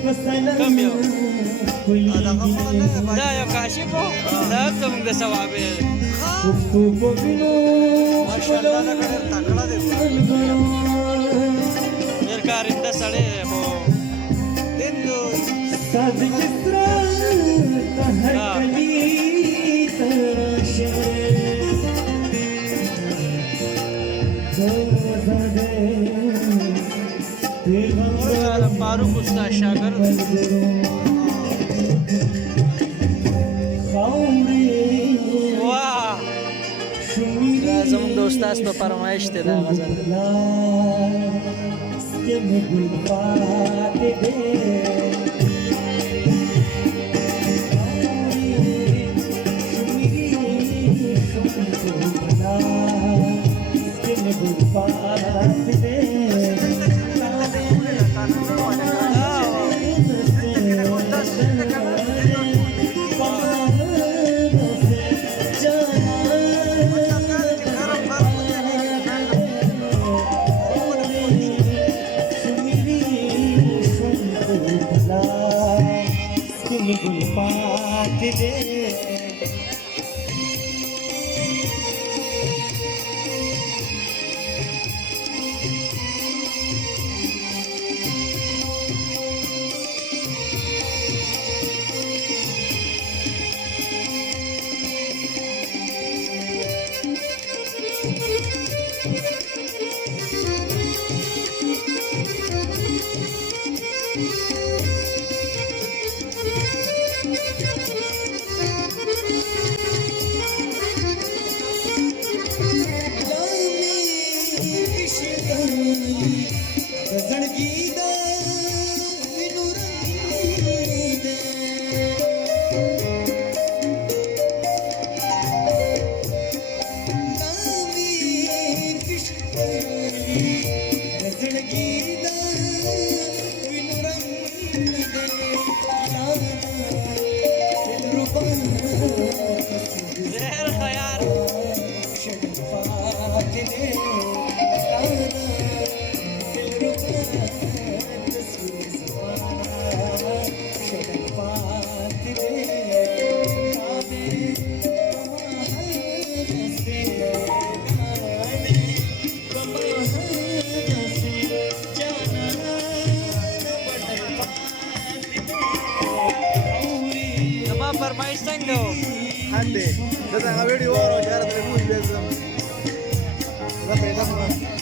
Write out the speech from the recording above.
Kami yo. Ada ka pala na ba? Dayo kasi po. Dapat tumong da sa wabe. माशाल्लाह ना करे तकड़ा दे Mer karinda sale po. दिन दो Cara Faruk usta şagir. Wah. Zımın da ustaz pa farmayış dedi gazan. Zehir khayar. Nama farmayış sango. hande da ga video oro jara da mu bezam ba pe da